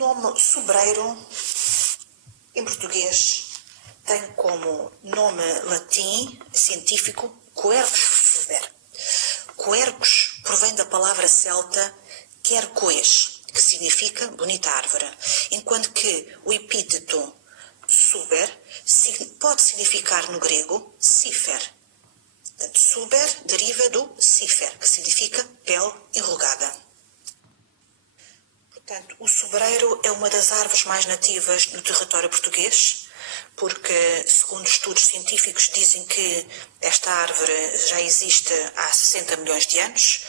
nome sobreiro, em português, tem como nome latim científico Quercus suber. Quercus provém da palavra celta quercoes, que significa bonita árvore, enquanto que o epíteto suber pode significar no grego cifer. Suber deriva do cifer, que significa pele enrugada. Portanto, o sobreiro é uma das árvores mais nativas no território português, porque, segundo estudos científicos, dizem que esta árvore já existe há 60 milhões de anos.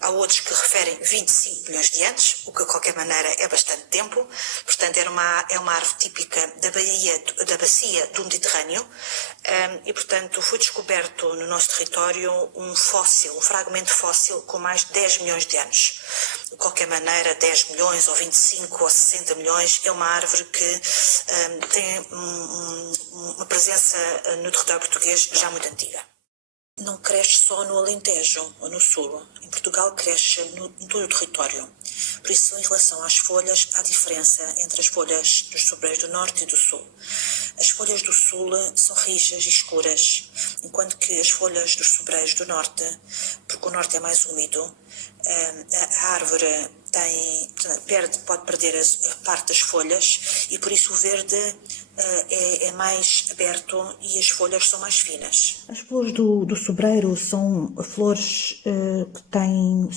Há outros que referem 25 milhões de anos, o que de qualquer maneira é bastante tempo. Portanto, é uma árvore típica da bacia do Mediterrâneo e, portanto, foi descoberto no nosso território um fragmento fóssil com mais de 10 milhões de anos. De qualquer maneira, 10 milhões ou 25 ou 60 milhões é uma árvore que tem uma presença no território português já muito antiga. Não cresce só no Alentejo ou no Sul. Em Portugal cresce em todo o território. Por isso, em relação às folhas, há diferença entre as folhas dos sobreiros do Norte e do Sul. As folhas do Sul são rijas e escuras, enquanto que as folhas dos sobreiros do Norte, porque o Norte é mais úmido, a árvore pode perder a parte das folhas e por isso o verde é mais aberto e as folhas são mais finas. As flores do sobreiro são flores que têm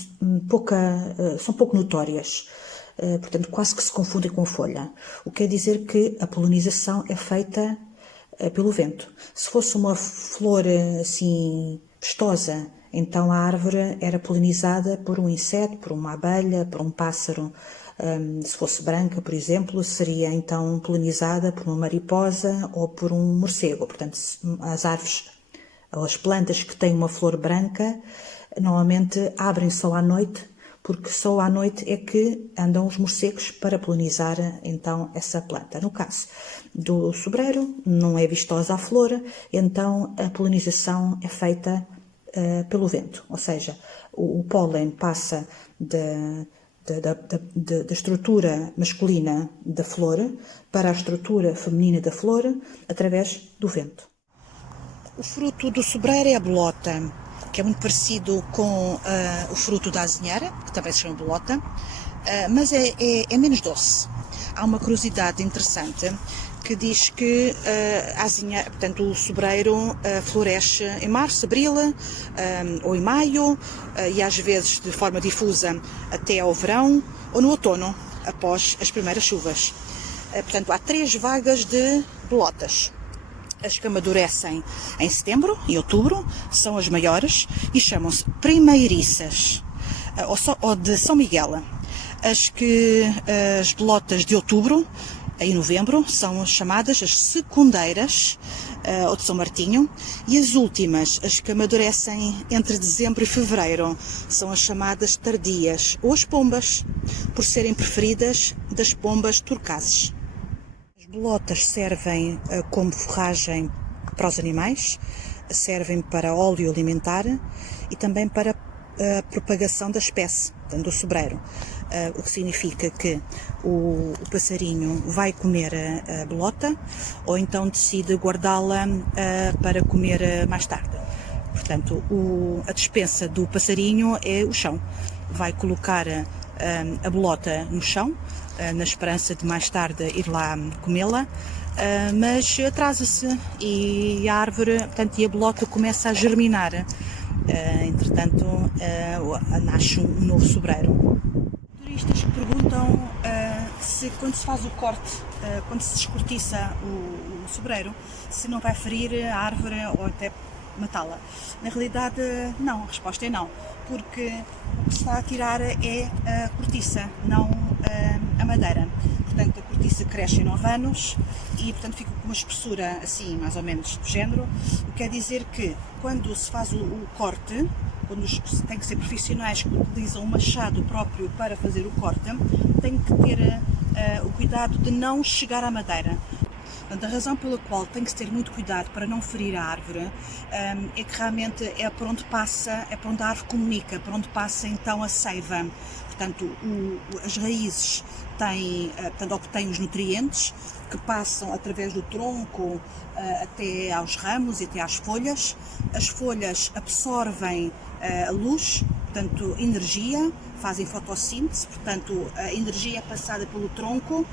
são pouco notórias, portanto quase que se confundem com a folha, o que quer dizer que a polinização é feita pelo vento. Se fosse uma flor assim vistosa, então a árvore era polinizada por um inseto, por uma abelha, por um pássaro. Se fosse branca, por exemplo, seria então polinizada por uma mariposa ou por um morcego. Portanto, as árvores, as plantas que têm uma flor branca, normalmente abrem só à noite, porque só à noite é que andam os morcegos para polinizar então essa planta. No caso do sobreiro, não é vistosa a flor, então a polinização é feita pelo vento, ou seja, o pólen passa da estrutura masculina da flor para a estrutura feminina da flor através do vento. O fruto do sobreiro é a bolota, que é muito parecido com o fruto da azinheira, que também se chama bolota, mas é menos doce. Há uma curiosidade interessante que diz que portanto, o sobreiro floresce em março, abril ou em maio e às vezes de forma difusa até ao verão ou no outono, após as primeiras chuvas. Portanto, há 3 vagas de bolotas. As que amadurecem em setembro e outubro são as maiores e chamam-se primeiriças ou de São Miguel. As bolotas de outubro em novembro são chamadas as secundeiras ou de São Martinho, e as últimas, as que amadurecem entre dezembro e fevereiro, são as chamadas tardias ou as pombas, por serem preferidas das pombas turcases. As bolotas servem como forragem para os animais, servem para óleo alimentar e também para a propagação da espécie, portanto, do sobreiro. O que significa que o passarinho vai comer a bolota ou então decide guardá-la para comer mais tarde. Portanto, a despensa do passarinho é o chão. Vai colocar a bolota no chão, na esperança de mais tarde ir lá comê-la, mas atrasa-se e a árvore, portanto, e a bolota começa a germinar. Entretanto, nasce um novo sobreiro. Turistas que perguntam se quando se faz o corte, quando se descortiça o sobreiro, se não vai ferir a árvore ou até matá-la. Na realidade, não, a resposta é não, porque o que se está a tirar é a cortiça, não a madeira. Portanto, a cortiça cresce em 9 anos e, portanto, fica com uma espessura assim, mais ou menos do género, o que quer dizer que quando se faz o corte, quando tem que ser profissionais que utilizam um machado próprio para fazer o corte, tem que ter o cuidado de não chegar à madeira. Portanto, a razão pela qual tem que ter muito cuidado para não ferir a árvore é que realmente é por onde passa, é por onde a árvore comunica, por onde passa então a seiva. portanto as raízes obtêm os nutrientes que passam através do tronco até aos ramos e até às folhas. As folhas absorvem a luz, portanto energia, fazem fotossíntese, portanto a energia é passada pelo tronco,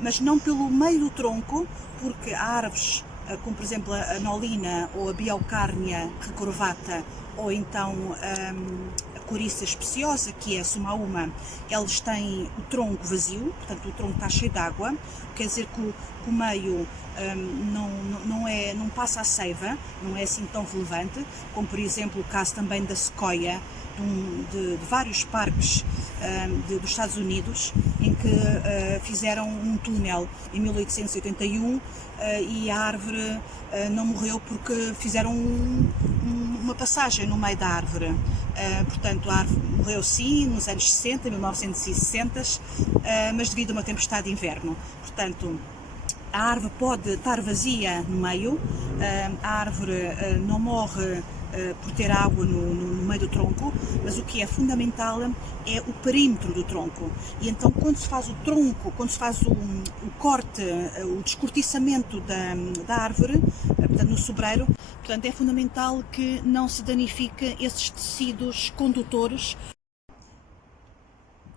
mas não pelo meio do tronco, porque há árvores como por exemplo a nolina ou a biocárnia recurvata, ou então a coriça especiosa, que é a sumaúma, eles têm o tronco vazio, portanto o tronco está cheio de água, quer dizer que o meio não passa a seiva, não é assim tão relevante, como por exemplo o caso também da sequoia, de vários parques dos Estados Unidos, em que fizeram um túnel em 1881 e a árvore não morreu porque fizeram uma passagem no meio da árvore. Portanto, a árvore morreu sim nos anos 60, 1960, mas devido a uma tempestade de inverno. Portanto, a árvore pode estar vazia no meio, a árvore não morre por ter água no meio do tronco, mas o que é fundamental é o perímetro do tronco. E então, quando se faz o tronco, quando se faz o corte, o descortiçamento da árvore, portanto no sobreiro, portanto é fundamental que não se danifique esses tecidos condutores.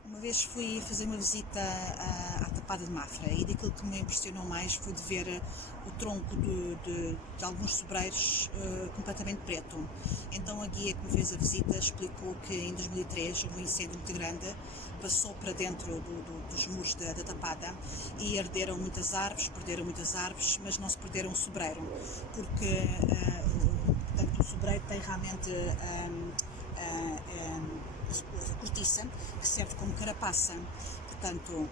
Uma vez fui fazer uma visita à Tapada de Mafra e daquilo que me impressionou mais foi de ver o tronco de alguns sobreiros completamente preto. Então a guia que me fez a visita explicou que em 2003 houve um incêndio muito grande, passou para dentro dos muros da Tapada e arderam muitas árvores, perderam muitas árvores, mas não se perderam o sobreiro, porque portanto, o sobreiro tem realmente a cortiça, que serve como carapaça. Portanto,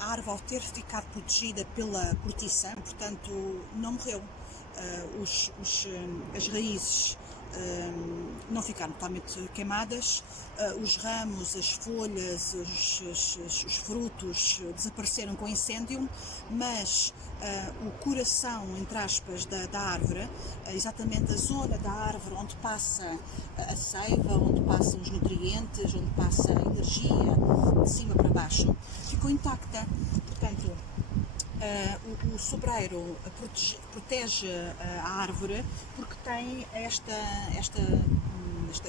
a árvore, ao ter ficado protegida pela cortiça, portanto, não morreu. As raízes não ficaram totalmente queimadas, os ramos, as folhas, os frutos desapareceram com o incêndio, mas o coração, entre aspas, da árvore, exatamente a zona da árvore onde passa a seiva, onde passam os nutrientes, onde passa a energia de cima para baixo, ficou intacta. Portanto, o sobreiro protege a árvore porque tem esta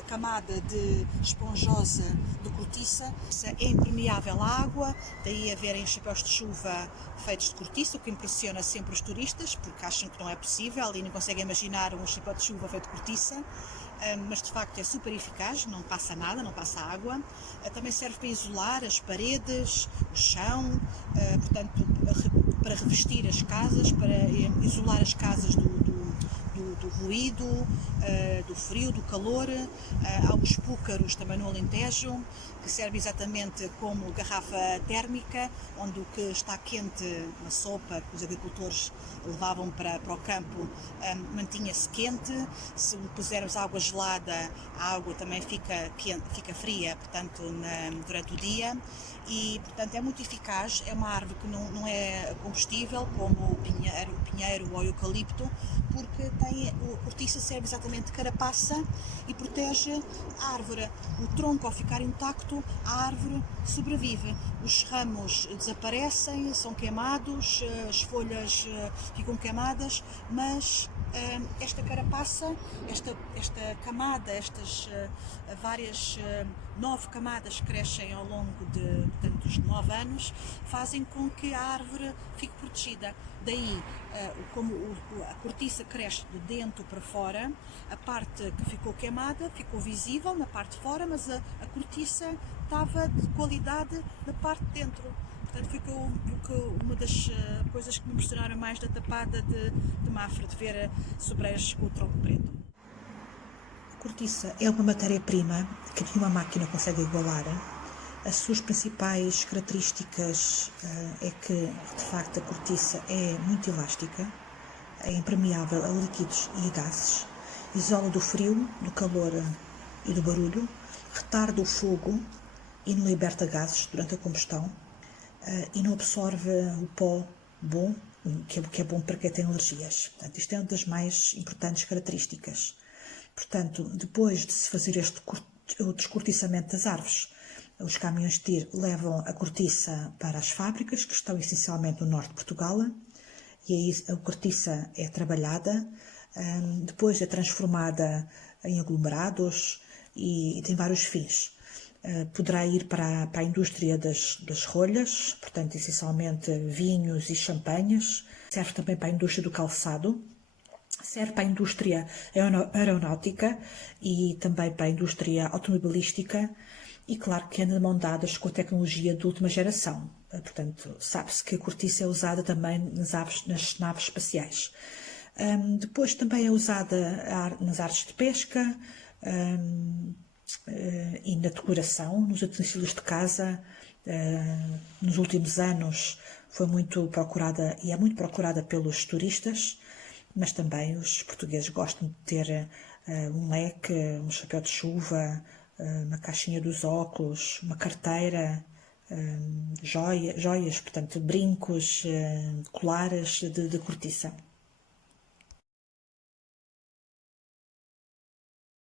camada de esponjosa de cortiça, é impermeável à água, daí haverem os chapéus de chuva feitos de cortiça, o que impressiona sempre os turistas, porque acham que não é possível e não conseguem imaginar um chapéu de chuva feito de cortiça. Mas de facto é super eficaz, não passa nada, não passa água. Também serve para isolar as paredes, o chão, portanto, para revestir as casas, para isolar as casas do ruído, do frio, do calor. Há os púcaros também no Alentejo, que serve exatamente como garrafa térmica, onde o que está quente, uma sopa que os agricultores levavam para o campo, mantinha-se quente. Se pusermos água gelada, a água também fica fria, portanto, durante o dia. E, portanto, é muito eficaz. É uma árvore que não é combustível, como o pinheiro ou o eucalipto, porque a cortiça serve exatamente de carapaça e protege a árvore. O tronco, ao ficar intacto, a árvore sobrevive. Os ramos desaparecem, são queimados, as folhas ficam queimadas, mas esta carapaça, esta camada, estas várias 9 camadas que crescem ao longo dos 9 anos, fazem com que a árvore fique protegida. Daí, como a cortiça cresce de dentro para fora, a parte que ficou queimada ficou visível na parte de fora, mas a cortiça estava de qualidade na parte de dentro. Portanto, ficou uma das coisas que me impressionaram mais da Tapada de Mafra, de ver sobreiros com o tronco preto. A cortiça é uma matéria-prima que nenhuma máquina consegue igualar. As suas principais características é que, de facto, a cortiça é muito elástica, é impermeável a líquidos e a gases, isola do frio, do calor e do barulho, retarda o fogo e não liberta gases durante a combustão, e não absorve o pó bom, que é bom para quem tem alergias. Portanto, isto é uma das mais importantes características. Portanto, depois de se fazer o descortiçamento das árvores, Os caminhões de tir levam a cortiça para as fábricas, que estão essencialmente no norte de Portugal, e aí a cortiça é trabalhada, depois é transformada em aglomerados e tem vários fins. Poderá ir para a indústria das rolhas, portanto, essencialmente vinhos e champanhes. Serve também para a indústria do calçado, serve para a indústria aeronáutica e também para a indústria automobilística e, claro, que anda de mão dadas com a tecnologia de última geração. Portanto, sabe-se que a cortiça é usada também nas naves espaciais. Depois também é usada nas artes de pesca, e na decoração, nos utensílios de casa. Nos últimos anos foi muito procurada e é muito procurada pelos turistas, mas também os portugueses gostam de ter um leque, um chapéu de chuva, uma caixinha dos óculos, uma carteira, joias, portanto brincos, colares de cortiça.